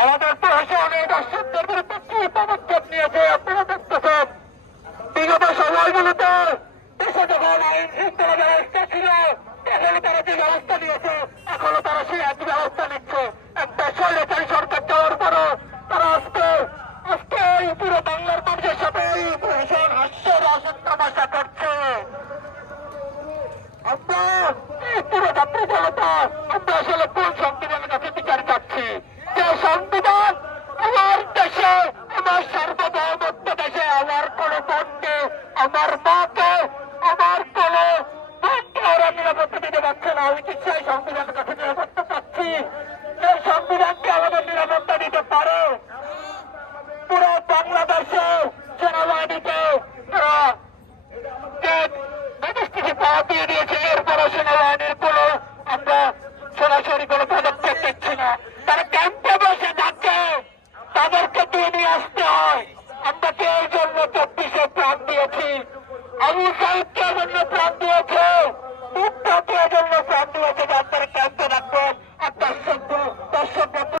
আমাদের প্রশাসন এই দর্শকদের বিরুদ্ধে কি পদক্ষেপ নিয়েছে আপনারা দেখতেছেন। বিগত সময়গুলোতে দেশে যখন আইন শৃঙ্খলা ব্যবস্থা ছিল তখন তারা যে ব্যবস্থা নিয়েছে এখনো তারা সেই একই ব্যবস্থা নিচ্ছে। একটা স্বৈরাচারী সরকার যাওয়ার পরও তারা আজকে এই পুরো বাংলার মানুষের সাথে এই প্রশাসন হাস্যরসের তামাশা করছে। আমরা এই পুরো ছাত্র জনতা আমরা আসলে কোন সংবিধানের কাছে বিচার চাচ্ছি? যে সংবিধান আমার দেশে, আমার সার্বভৌমত্ব দেশে আমার কোন বোনকে, আমার মাকে, আমার কোন বোনকে ওরা নিরাপত্তা দিতে পারছে না। আমি কি সেই সংবিধানের কাছে নিরাপত্তা চাচ্ছি? যে সংবিধানকে আমাদের নিরাপত্তা দিতে পারে? পুরো বাংলাদেশে সেনাবাহিনীকে তারা দিয়ে দিয়েছে। এরপরও সেনাবাহিনীর কোনো আমরা সরাসরি কোনো পদক্ষেপ দিচ্ছি না। তারা ক্যাম্পে বসে যাচ্ছে, তাদেরকে দিয়ে নিয়ে আসতে হয়। আমরা কি এই জন্য 24-এ প্রাণ দিয়েছি? আবু সাইদকে জন্য প্রাণ দিয়েছে।